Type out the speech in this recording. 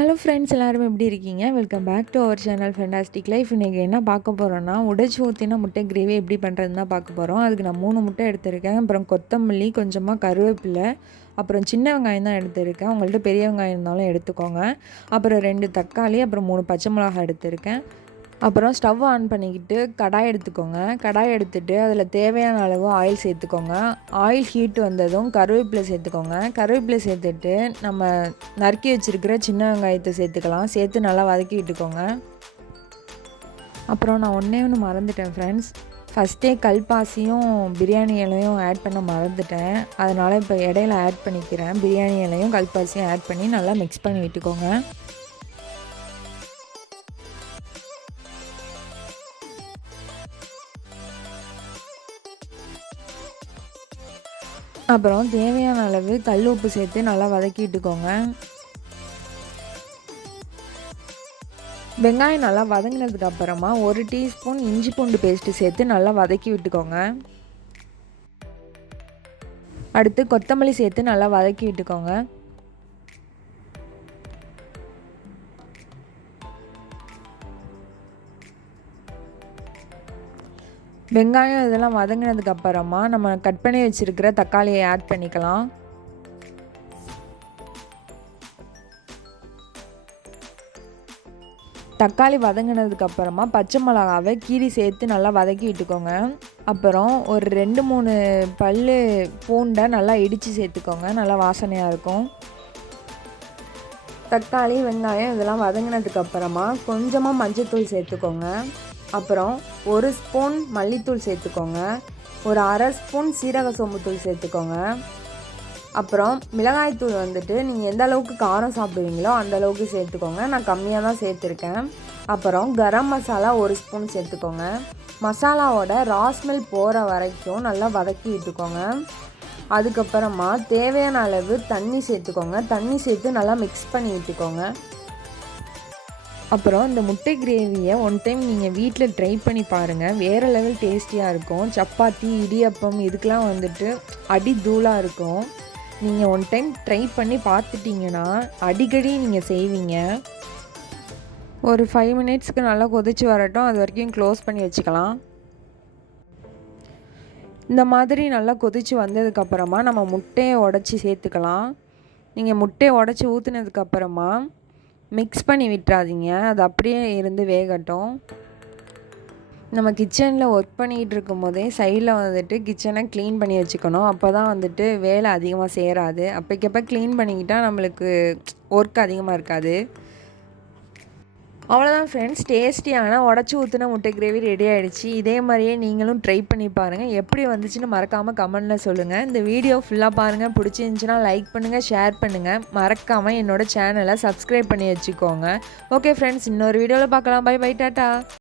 Hello friends எல்லாரும் எப்படி இருக்கீங்க? Welcome back to our channel fantastic life இன்றைக்கி என்ன பார்க்க போகிறோன்னா உடைச்சி ஊற்றினா முட்டை கிரேவி எப்படி பண்ணுறதுன்னு தான் பார்க்க போகிறோம் அதுக்கு நான் மூணு முட்டை எடுத்திருக்கேன். அப்புறம் கொத்தமல்லி கொஞ்சமாக கருவேப்பிலை அப்புறம் சின்ன வெங்காயம் தான் எடுத்திருக்கேன். உங்கள்கிட்ட பெரிய வெங்காயம் இருந்தாலும் எடுத்துக்கோங்க. அப்புறம் ரெண்டு தக்காளி அப்புறம் மூணு பச்சை மிளகாய் எடுத்திருக்கேன். அப்புறம் ஸ்டவ் ஆன் பண்ணிக்கிட்டு கடாய் எடுத்துக்கோங்க. கடாய் எடுத்துகிட்டு அதில் தேவையான அளவு ஆயில் சேர்த்துக்கோங்க. ஆயில் ஹீட் வந்ததும் கருவேப்பிலை சேர்த்துக்கோங்க. கருவேப்பிலை சேர்த்துட்டு நம்ம நறுக்கி வச்சுருக்கிற சின்ன வெங்காயத்தை சேர்த்துக்கலாம். சேர்த்து நல்லா வதக்கி விட்டுக்கோங்க. அப்புறம் நான் ஒன்றே ஒன்று மறந்துட்டேன் ஃப்ரெண்ட்ஸ் ஃபஸ்ட்டே கல்பாசியும் பிரியாணி இலையும் ஆட் பண்ண மறந்துட்டேன். அதனால் இப்போ இடையில ஆட் பண்ணிக்கிறேன். பிரியாணி இலையும் கல்பாசியும் ஆட் பண்ணி நல்லா மிக்ஸ் பண்ணி விட்டுக்கோங்க. அப்புறம் தேவையான அளவு கல் உப்பு சேர்த்து நல்லா வதக்கி விட்டுக்கோங்க வெங்காயம் நல்லா வதங்கினதுக்கு அப்புறமா ஒரு டீஸ்பூன் இஞ்சி பூண்டு பேஸ்ட்டு சேர்த்து நல்லா வதக்கி விட்டுக்கோங்க. அடுத்து கொத்தமல்லி சேர்த்து நல்லா வதக்கி விட்டுக்கோங்க. வெங்காயம் இதெல்லாம் வதங்கினதுக்கு அப்புறமா நம்ம கட் பண்ணி வச்சுருக்கிற தக்காளியை ஆட் பண்ணிக்கலாம். தக்காளி வதங்கினதுக்கு அப்புறமா பச்சை மிளகாவை கீரி சேர்த்து நல்லா வதக்கி விட்டுக்கோங்க. அப்புறம் ஒரு ரெண்டு மூணு பல் பூண்டை நல்லா இடித்து சேர்த்துக்கோங்க. நல்லா வாசனையாக இருக்கும். தக்காளி வெங்காயம் இதெல்லாம் வதங்கினதுக்கு அப்புறமா கொஞ்சமாக மஞ்சள் சேர்த்துக்கோங்க. அப்புறம் ஒரு ஸ்பூன் மல்லித்தூள் சேர்த்துக்கோங்க. ஒரு அரை ஸ்பூன் சீரக சோம்புத்தூள் சேர்த்துக்கோங்க. அப்புறம் மிளகாய்த்தூள் வந்துட்டு நீங்கள் எந்த அளவுக்கு காரம் சாப்பிடுவீங்களோ அந்த அளவுக்கு சேர்த்துக்கோங்க. நான் கம்மியாக தான் சேர்த்துருக்கேன். அப்புறம் கரம் மசாலா ஒரு ஸ்பூன் சேர்த்துக்கோங்க. மசாலாவோட ராஸ்மெல் போகிற வரைக்கும் நல்லா வதக்கி விட்டுக்கோங்க. அதுக்கப்புறமா தேவையான அளவு தண்ணி சேர்த்துக்கோங்க. தண்ணி சேர்த்து நல்லா மிக்ஸ் பண்ணி விட்டுக்கோங்க. அப்புறம் இந்த முட்டை கிரேவியை ஒன் டைம் நீங்கள் வீட்டில் ட்ரை பண்ணி பாருங்கள் வேறு லெவல் டேஸ்டியாக இருக்கும். சப்பாத்தி இடியப்பம் இதுக்கெலாம் வந்துட்டு அடி தூளாக இருக்கும். நீங்கள் ஒன் டைம் ட்ரை பண்ணி பார்த்துட்டிங்கன்னா அடிக்கடி நீங்கள் செய்வீங்க. ஒரு ஃபைவ் மினிட்ஸ்க்கு நல்லா கொதிச்சு வரட்டும். அது வரைக்கும் க்ளோஸ் பண்ணி வச்சுக்கலாம். இந்த மாதிரி நல்லா கொதித்து வந்ததுக்கப்புறமா நம்ம முட்டையை உடச்சி சேர்த்துக்கலாம். நீங்கள் முட்டையை உடச்சி ஊற்றுனதுக்கப்புறமா மிக்ஸ் பண்ணி விட்டுறாதீங்க. அது அப்படியே இருந்து வேகட்டும். நம்ம கிச்சனில் ஒர்க் பண்ணிகிட்டு இருக்கும் போதே சைடில் வந்துட்டு கிச்சனை க்ளீன் பண்ணி வச்சுக்கணும். அப்போ தான் வந்துட்டு வேலை அதிகமாக சேராது. அப்போக்கப்போ க்ளீன் பண்ணிக்கிட்டால் நம்மளுக்கு ஒர்க் அதிகமாக இருக்காது. அவ்வளோதான் ஃப்ரெண்ட்ஸ் டேஸ்டியான உடச்சி ஊற்றின முட்டை கிரேவி ரெடி ஆகிடுச்சு இதே மாதிரியே நீங்களும் ட்ரை பண்ணி பாருங்கள் எப்படி வந்துச்சுன்னு மறக்காமல் கமெண்டில் சொல்லுங்கள் இந்த வீடியோ ஃபுல்லாக பாருங்கள் பிடிச்சிருந்துச்சின்னா லைக் பண்ணுங்கள் ஷேர் பண்ணுங்கள் மறக்காமல் என்னோடய சேனலை சப்ஸ்கிரைப் பண்ணி வச்சுக்கோங்க. ஓகே ஃப்ரெண்ட்ஸ் இன்னொரு வீடியோவில் பார்க்கலாம். Bye bye tata.